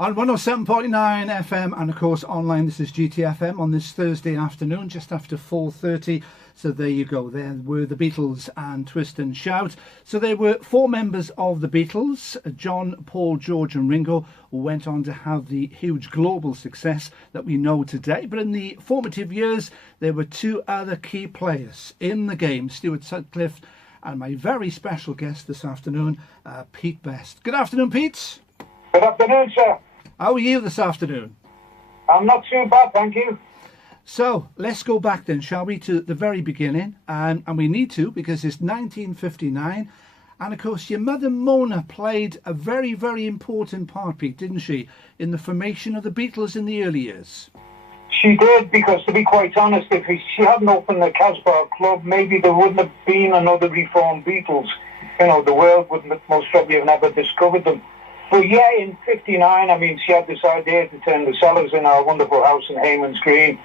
On 107.9 FM and of course online, this is GTFM on this Thursday afternoon, just after 4:30. So there you go, there were the Beatles and Twist and Shout. So there were four members of the Beatles, John, Paul, George and Ringo, who went on to have the huge global success that we know today. But in the formative years, there were two other key players in the game, Stuart Sutcliffe and my very special guest this afternoon, Pete Best. Good afternoon, Pete. Good afternoon, sir. How are you this afternoon? I'm not too bad, thank you. So, let's go back then, shall we, to the very beginning. And we need to, because it's 1959. And of course, your mother Mona played a very, very important part, Pete, didn't she, in the formation of the Beatles in the early years? She did, because to be quite honest, if she hadn't opened the Casbah Club, maybe there wouldn't have been another reformed Beatles. You know, the world wouldn't have most probably have never discovered them. But yeah, in 59, I mean, she had this idea to turn the cellars in our wonderful house in Hayman's Green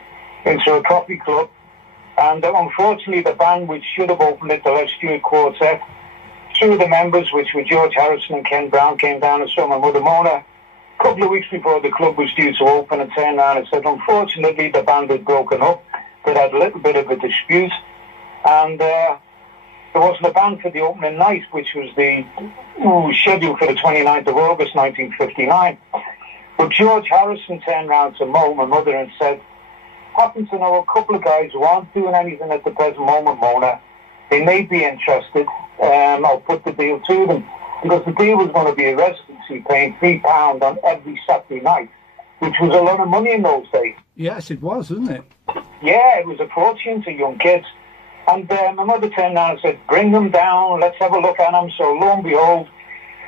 into a coffee club. And unfortunately, the band which should have opened it, the Les Stewart Quartet, two of the members, which were George Harrison and Ken Brown, came down and saw my mother Mona a couple of weeks before the club was due to open, and turned around and said, unfortunately, the band had broken up. They had a little bit of a dispute. And there wasn't a band for the opening night, which was scheduled for the 29th of August, 1959. But George Harrison turned round to Mo, my mother, and said, happen to know a couple of guys who aren't doing anything at the present moment, Mona. They may be interested. I'll put the deal to them. Because the deal was going to be a residency paying £3 on every Saturday night, which was a lot of money in those days. Yes, it was, wasn't it? Yeah, it was a fortune to young kids. And my mother turned around and said, bring them down, let's have a look at them. So lo and behold,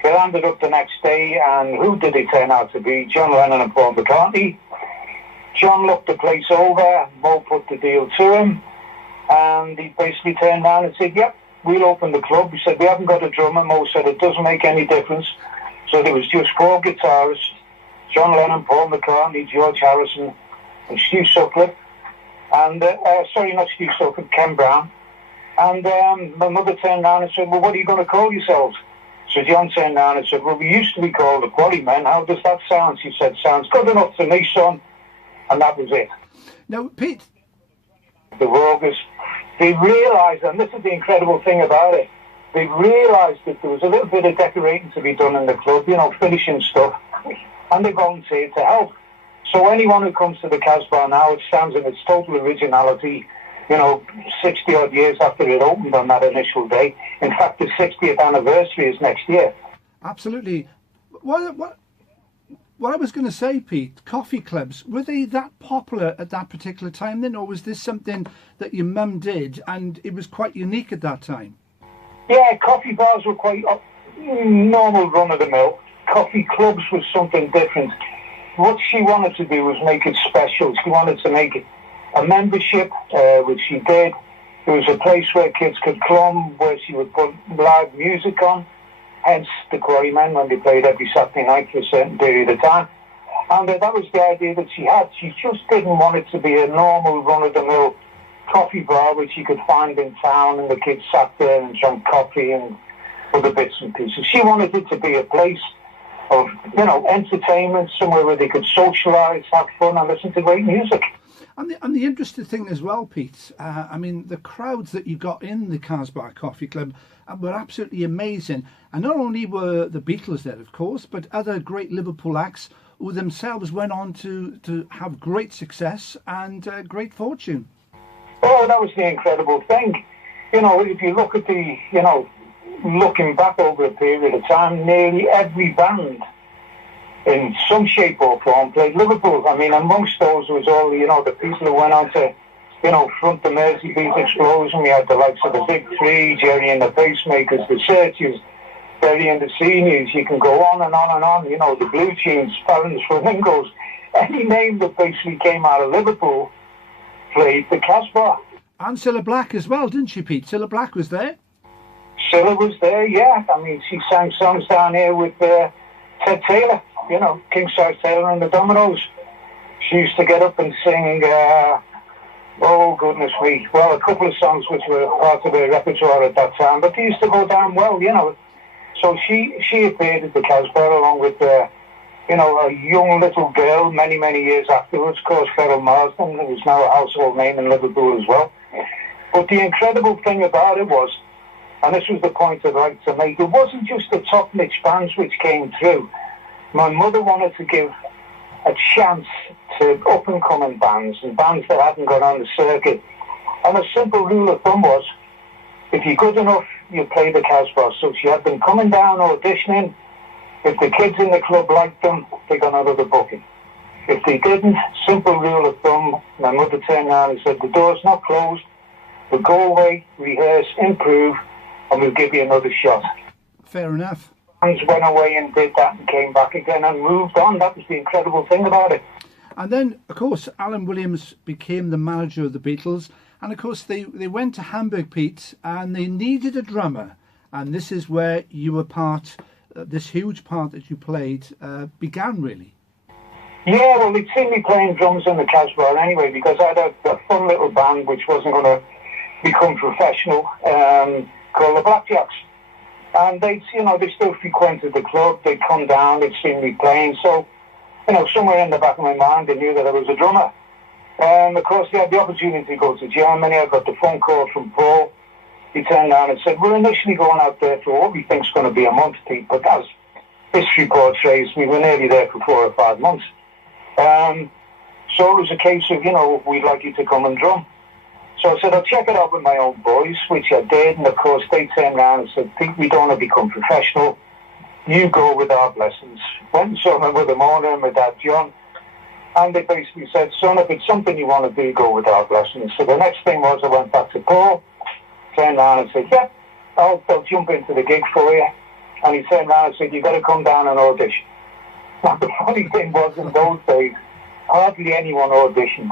they landed up the next day, and who did they turn out to be? John Lennon and Paul McCartney. John looked the place over, Mo put the deal to him, and he basically turned around and said, yep, we'll open the club. He said, we haven't got a drummer. Mo said, it doesn't make any difference. So there was just four guitarists, John Lennon, Paul McCartney, George Harrison, and Stu Sutcliffe. And, sorry, not Stu Sutcliffe, Ken Brown. And my mother turned around and said, well, what are you going to call yourselves? So John turned around and said, well, we used to be called the Quarrymen. How does that sound? She said, sounds good enough to me, son. And that was it. Now, Pete. The August, they realised, and this is the incredible thing about it, they realised that there was a little bit of decorating to be done in the club, you know, finishing stuff, and they volunteered to help. So anyone who comes to the Casbah now, it stands in its total originality, you know, 60-odd years after it opened on that initial day. In fact, the 60th anniversary is next year. Absolutely. What I was going to say, Pete, coffee clubs, were they that popular at that particular time then, or was this something that your mum did and it was quite unique at that time? Yeah, coffee bars were quite normal run-of-the-mill. Coffee clubs was something different. What she wanted to do was make it special. She wanted to make it a membership, which she did. There was a place where kids could come, where she would put live music on, hence the Quarrymen, when they played every Saturday night for a certain period of time. And that was the idea that she had. She just didn't want it to be a normal run-of-the-mill coffee bar which you could find in town and the kids sat there and drank coffee and other bits and pieces. She wanted it to be a place of, you know, entertainment, somewhere where they could socialise, have fun and listen to great music. And the interesting thing as well, Pete, I mean, the crowds that you got in the Casbah Coffee Club were absolutely amazing. And not only were the Beatles there, of course, but other great Liverpool acts who themselves went on to have great success and great fortune. Oh, that was the incredible thing. You know, if you look at the, you know, looking back over a period of time, nearly every band in some shape or form played Liverpool. I mean, amongst those was all, you know, the people who went on to, you know, front the Merseybeat explosion. We had the likes of the Big Three, Jerry and the Pacemakers, the Searchers, Berry and the Seniors. You can go on and on and on. You know, the Blue Jeans, Farron's, Flamingos. Any name that basically came out of Liverpool played the Casbah. And Cilla Black as well, didn't she, Pete? Cilla Black was there? Cilla was there, yeah. I mean, she sang songs down here with Ted Taylor, you know, King Size Taylor and the Dominoes. She used to get up and sing, oh goodness me, well, a couple of songs which were part of her repertoire at that time, but they used to go down well, you know. So she appeared at the Casbah along with you know, a young little girl many, many years afterwards, called Cheryl Marsden, who is now a household name in Liverpool as well. But the incredible thing about it was, and this was the point I'd like to make, it wasn't just the top niche bands which came through. My mother wanted to give a chance to up-and-coming bands and bands that hadn't got on the circuit. And a simple rule of thumb was, if you're good enough, you play the Casbah. So she had them coming down auditioning. If the kids in the club liked them, they got another booking. If they didn't, simple rule of thumb, my mother turned around and said, the door's not closed. We'll go away, rehearse, improve, and we'll give you another shot. Fair enough. Bands went away and did that and came back again and moved on. That was the incredible thing about it. And then, of course, Alan Williams became the manager of the Beatles. And, of course, they went to Hamburg, Pete, and they needed a drummer. And this is where you were part, this huge part that you played began, really. Yeah, well, they'd seen me playing drums in the Casbah anyway, because I had a fun little band which wasn't going to become professional, called the Blackjacks. And they'd, you know, they still frequented the club. They'd come down, they'd seen me playing. So, you know, somewhere in the back of my mind, they knew that I was a drummer. Of course, they had the opportunity to go to Germany. I got the phone call from Paul. He turned around and said, we're initially going out there for what we think is going to be a month, Pete, but as history portrays, we were nearly there for 4 or 5 months. So it was a case of, you know, we'd like you to come and drum. So I said, I'll check it out with my own boys, which I did. And, of course, they turned around and said, Pete, we don't want to become professional. You go with our blessings. Went and saw them with the owner and my dad, John. And they basically said, son, if it's something you want to do, go with our blessings. So the next thing was I went back to Paul, turned around and said, yeah, I'll jump into the gig for you. And he turned around and said, you've got to come down and audition. Now, the funny thing was, in those days, hardly anyone auditioned.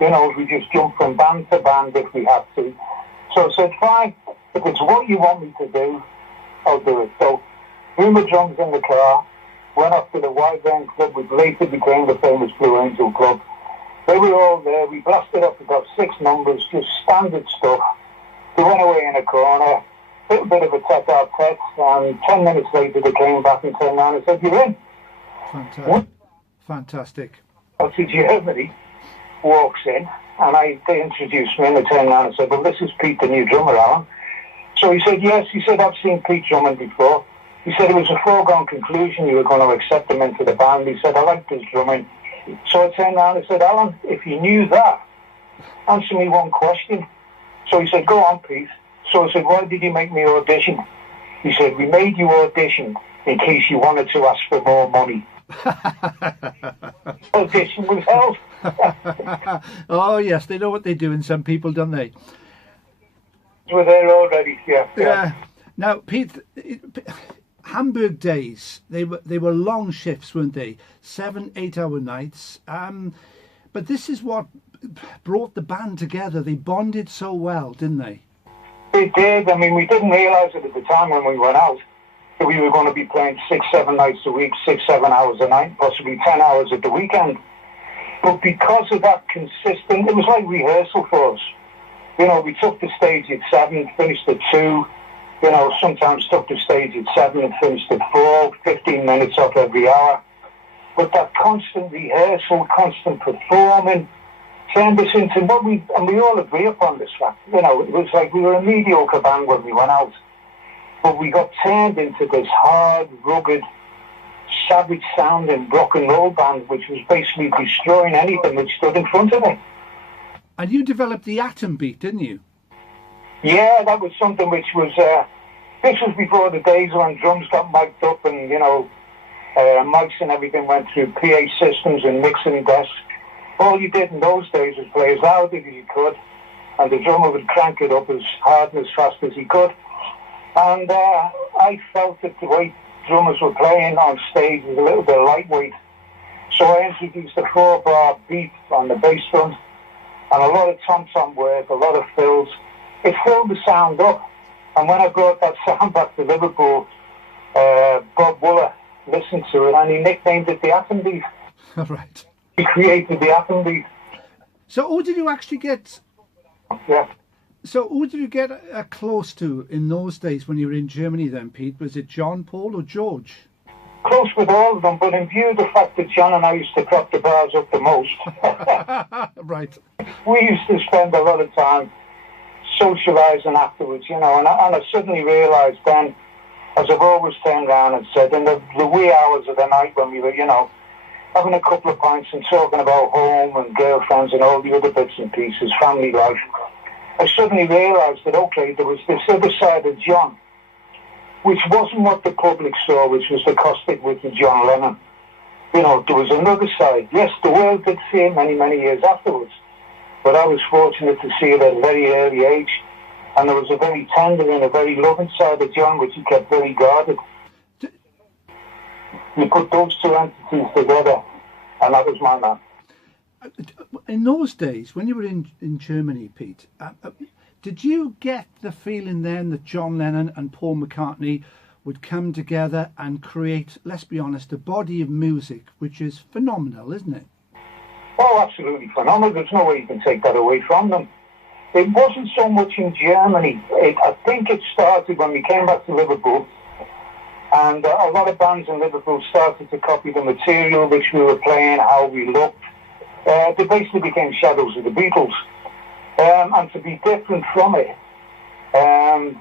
You know, we just jumped from band to band if we had to. So I said, fine, if it's what you want me to do, I'll do it. So, threw my drums in the car, went up to the Wyvern Club, which later became the famous Blue Angel Club. They were all there. We blasted up about 6 numbers, just standard stuff. They went away in a corner, a little bit of a tete-a-tete, and 10 minutes later they came back and turned around and said, you're in. Fantastic. Fantastic. Up to Germany, walks in, and they introduced me, and they turned around and said, well, this is Pete, the new drummer, Alan. So he said, yes. He said, I've seen Pete drumming before. He said it was a foregone conclusion you were going to accept him into the band. He said, I liked his drumming. So I turned around and said, Alan, if you knew that, answer me one question. So he said, go on, Pete. So I said, why did you make me audition? He said, we made you audition in case you wanted to ask for more money. Audition was held. Oh, yes, they know what they do in some people, don't they? We're there already, yeah. Yeah. Now, Pete, Hamburg days, they were long shifts, weren't they? 7, 8-hour nights. But this is what brought the band together. They bonded so well, didn't they? They did. I mean, we didn't realise it at the time when we went out that we were going to be playing 6, 7 nights a week, 6, 7 hours a night, possibly 10 hours at the weekend. But because of that consistent, it was like rehearsal for us. You know, we took the stage at 7, finished at 2. You know, sometimes took the stage at 7 and finished at 4, 15 minutes off every hour. But that constant rehearsal, constant performing, turned us into what we all agree upon this fact. You know, it was like we were a mediocre band when we went out. But we got turned into this hard, rugged, savage sounding rock and roll band, which was basically destroying anything which stood in front of it. And you developed the atom beat, didn't you? Yeah, that was something which was, this was before the days when drums got mic'd up and, you know, mics and everything went through PA systems and mixing desks. All you did in those days was play as loud as you could, and the drummer would crank it up as hard and as fast as he could. And I felt that the way drummers were playing on stage was a little bit lightweight. So I introduced a 4-bar beat on the bass drum, and a lot of tom-tom work, a lot of fills. It filled the sound up. And when I brought that sound back to Liverpool, Bob Wooler listened to it, and he nicknamed it the Atom Beat. Right. He created the Atom Beat. So who did you actually get? Yeah. So who did you get close to in those days when you were in Germany then, Pete? Was it John, Paul or George? close with all of them, but in view of the fact that John and I used to crop the bars up the most, right, we used to spend a lot of time socialising afterwards, and I suddenly realised then, as I've always turned around and said, in the wee hours of the night when we were, having a couple of pints and talking about home and girlfriends and all the other bits and pieces, family life, I suddenly realised that, okay, there was this other side of John, which wasn't what the public saw, which was the caustic wit of John Lennon. There was another side. Yes, the world did see it many, many years afterwards, but I was fortunate to see it at a very early age, and there was a very tender and a very loving side of John, which he kept very guarded. You put those two entities together, and that was my man. In those days, when you were in Germany, Pete, did you get the feeling then that John Lennon and Paul McCartney would come together and create, let's be honest, a body of music which is phenomenal, isn't it? Oh, absolutely phenomenal. There's no way you can take that away from them. It wasn't so much in Germany. I think it started when we came back to Liverpool, and a lot of bands in Liverpool started to copy the material which we were playing, how we looked. They basically became shadows of the Beatles. And to be different from it,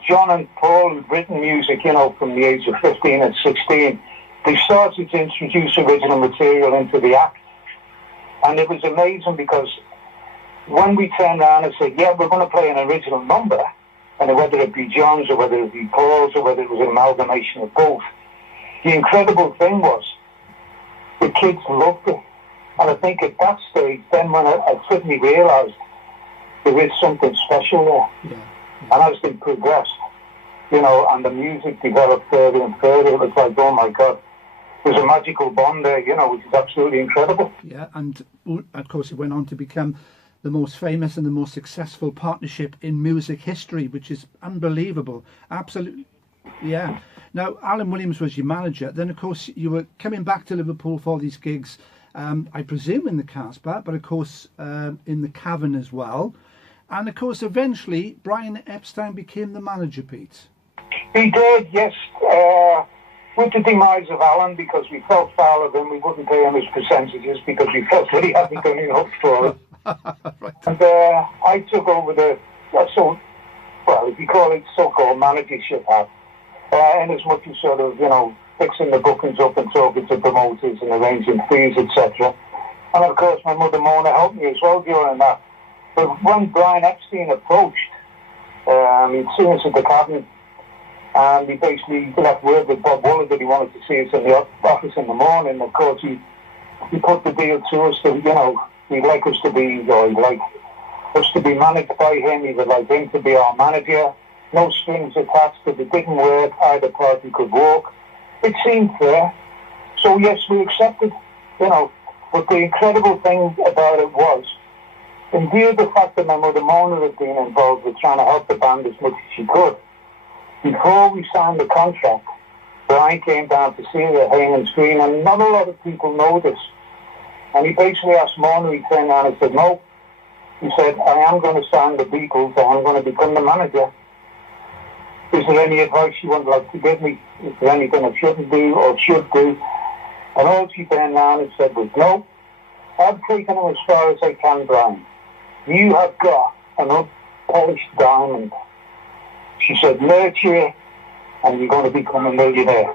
John and Paul had written music, from the age of 15 and 16. They started to introduce original material into the act. And it was amazing because when we turned around and said, yeah, we're going to play an original number, and whether it be John's or whether it be Paul's or whether it was an amalgamation of both, the incredible thing was the kids loved it. And I think at that stage, then when I suddenly realised there is something special there. Yeah. And as they progressed, and the music developed further and further, it was like, oh my God, there's a magical bond there, which is absolutely incredible. Yeah, and of course it went on to become the most famous and the most successful partnership in music history, which is unbelievable. Absolutely. Yeah. Now, Alan Williams was your manager. Then, of course, you were coming back to Liverpool for these gigs, I presume in the Casbah, but of course in the Cavern as well. And of course, eventually, Brian Epstein became the manager, Pete. He did, yes. With the demise of Alan, because we felt foul of him, we wouldn't pay him his percentages because we felt that he hadn't done enough for it. Right. And I took over if you call it so-called managership hat, in as much as sort of, fixing the bookings up and talking to promoters and arranging fees, etc. And of course, my mother Mona helped me as well during that. But when Brian Epstein approached, he'd seen us at the Cavern, and he basically left word with Bob Waller that he wanted to see us in the office in the morning. Of course, he put the deal to us that, he'd like us to be, or he'd like us to be managed by him. He would like him to be our manager. No strings attached. If it didn't work, either party could walk. It seemed fair. So yes, we accepted, But the incredible thing about it was, in view of the fact that my mother Mona had been involved with trying to help the band as much as she could, before we signed the contract, Brian came down to see the hanging screen, and not a lot of people know this. And he basically asked Mona, he turned around and said, no. He said, I am going to sign the Beatles, I am going to become the manager. Is there any advice you would like to give me? Is there anything I shouldn't do or should do? And all she turned around and said was, no, I've taken him as far as I can, Brian. You have got an unpolished diamond. She said, nurture it, and you're going to become a millionaire.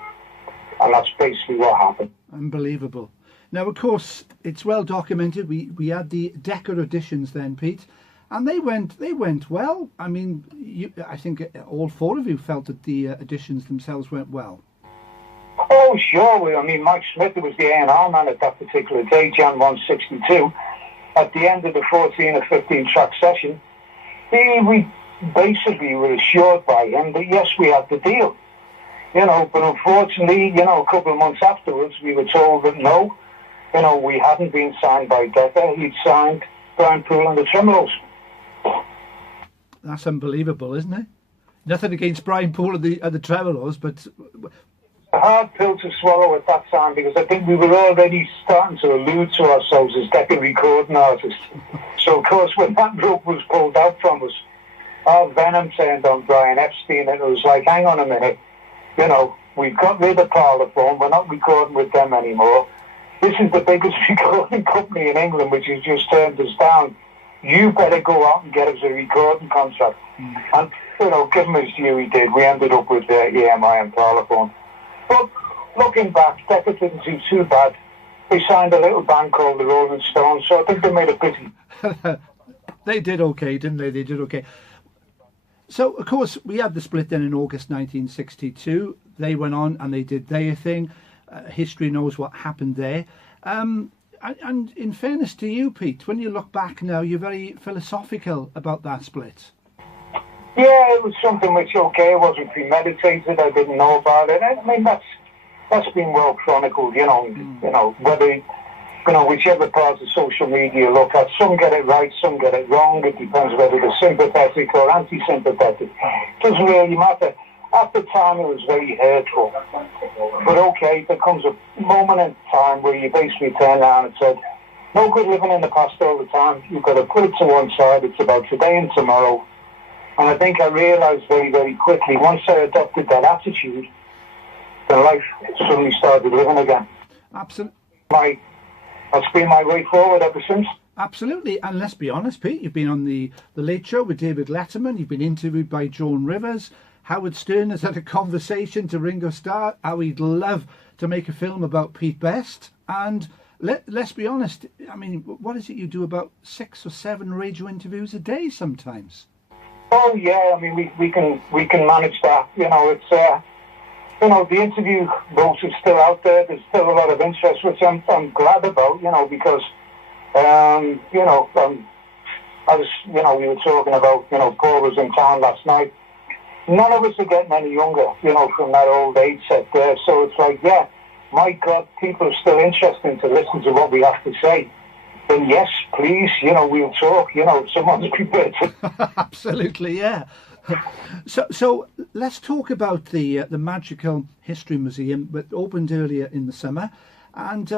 And that's basically what happened. Unbelievable. Now, of course, it's well documented. We had the Decca auditions then, Pete, and they went well. I mean, I think all four of you felt that the auditions themselves went well. Oh, sure. I mean, Mike Smith, who was the A&R man at that particular day, Jan 162, at the end of the 14 or 15 track session, we basically were assured by him that, yes, we had the deal. But unfortunately, a couple of months afterwards, we were told that no, we hadn't been signed by Decca. He'd signed Brian Poole and the Tremolos. That's unbelievable, isn't it? Nothing against Brian Poole and the Tremolos, but a hard pill to swallow at that time, because I think we were already starting to allude to ourselves as Decca recording artists. So, of course, when that rope was pulled out from us, our venom turned on Brian Epstein, and it was like, hang on a minute, We've got rid of Parlophone. We're not recording with them anymore. This is the biggest recording company in England, which has just turned us down. You better go out and get us a recording contract. And, give him his due, he did. We ended up with EMI and Parlophone. But looking back, Decca didn't do too bad. They signed a little band called the Rolling Stones, so I think they made a pretty... They did okay, didn't they? They did okay. So, of course, we had the split then in August 1962. They went on and they did their thing. History knows what happened there. And in fairness to you, Pete, when you look back now, you're very philosophical about that split. Yeah, it was something which, it wasn't premeditated. I didn't know about it. I mean, that's been well chronicled, whether, whichever part of social media you look at. Some get it right, some get it wrong. It depends whether they're sympathetic or anti-sympathetic. It doesn't really matter. At the time, it was very hurtful. But there comes a moment in time where you basically turn around and said, no good living in the past all the time. You've got to put it to one side. It's about today and tomorrow. And I think I realised very, very quickly, once I adopted that attitude, then life suddenly started living again. Absolutely. That's been my way forward ever since. Absolutely. And let's be honest, Pete, you've been on the Late Show with David Letterman. You've been interviewed by Joan Rivers. Howard Stern has had a conversation to Ringo Starr, how he'd love to make a film about Pete Best. And let's be honest, I mean, what is it you do, about 6 or 7 radio interviews a day sometimes? Oh, yeah, I mean, we can manage that. It's, the interview votes are still out there. There's still a lot of interest, which I'm glad about, because, I was, we were talking about, Paul was in town last night. None of us are getting any younger, from that old age set there. So it's like, yeah, my God, people are still interested to listen to what we have to say. Then yes, please, we'll talk, if someone's prepared to. Absolutely, yeah. So let's talk about the Magical History Museum that opened earlier in the summer. And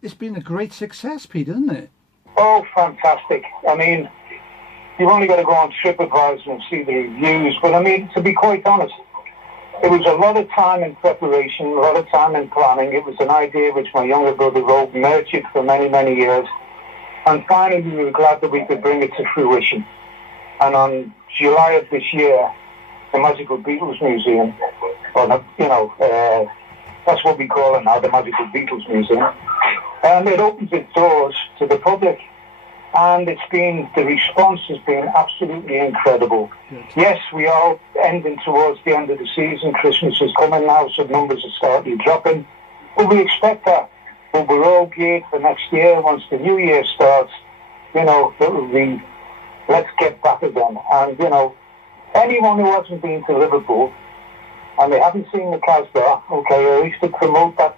it's been a great success, Pete, isn't it? Oh, fantastic. I mean, you've only got to go on TripAdvisor and see the reviews. But I mean, to be quite honest, it was a lot of time in preparation, a lot of time in planning. It was an idea which my younger brother wrote, nurtured for many, many years. And finally, we were glad that we could bring it to fruition. And on July of this year, the Magical Beatles Museum, that's what we call it now, the Magical Beatles Museum, it opens its doors to the public. And the response has been absolutely incredible. Good. Yes, we are ending towards the end of the season. Christmas is coming now, so numbers are starting dropping. But we expect that. But we're all geared for next year. Once the new year starts, it will be, let's get back again. And, anyone who hasn't been to Liverpool and they haven't seen the Casbah, or at least to promote that,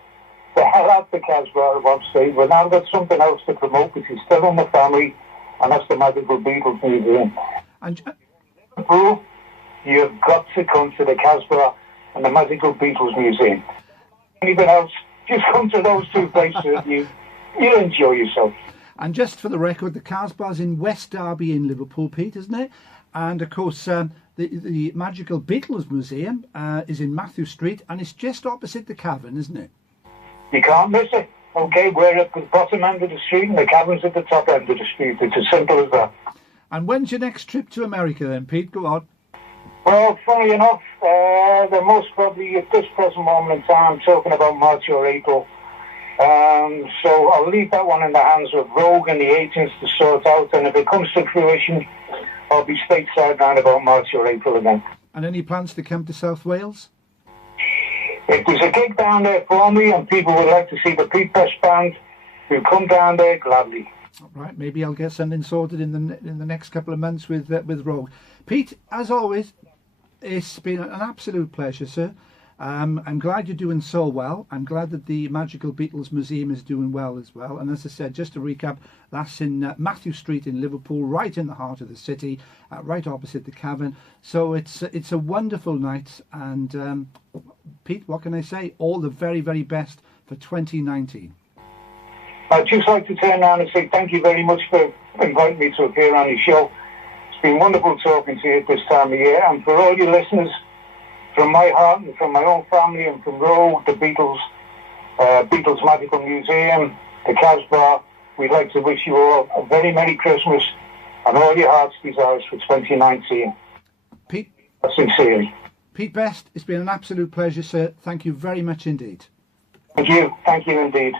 the hell out the Casbah, I want to say. We've now got something else to promote, which is still in the family, and that's the Magical Beatles Museum. And Liverpool, you've got to come to the Casbah and the Magical Beatles Museum. Anything else, just come to those two places and you'll enjoy yourself. And just for the record, the Casbah's in West Derby in Liverpool, Pete, isn't it? And of course, the Magical Beatles Museum is in Mathew Street, and it's just opposite the Cavern, isn't it? You can't miss it. We're at the bottom end of the street and the Cavern's at the top end of the street. It's as simple as that. And when's your next trip to America then, Pete? Go on. Well, funnily enough, they're most probably at this present moment in time talking about March or April. So I'll leave that one in the hands of Rogue and the agents to sort out. And if it comes to fruition, I'll be stateside around about March or April again. And any plans to come to South Wales? If there's a gig down there for me and people would like to see the Pete Best Band, we'll come down there gladly. All right, maybe I'll get something sorted in the next couple of months with Rogue. Pete, as always, it's been an absolute pleasure, sir. I'm glad you're doing so well. I'm glad that the Magical Beatles Museum is doing well as well. And as I said, just to recap, that's in Mathew Street in Liverpool, right in the heart of the city, right opposite the Cavern. So it's a wonderful night. And Pete, what can I say? All the very, very best for 2019. I'd just like to turn around and say thank you very much for inviting me to appear on your show. It's been wonderful talking to you at this time of year. And for all your listeners, from my heart and from my own family and from Rogue, the Beatles, Beatles Magical Museum, the Casbah, we'd like to wish you all a very Merry Christmas and all your heart's desires for 2019. Pete, sincerely. Pete Best, it's been an absolute pleasure, sir. Thank you very much indeed. Thank you indeed.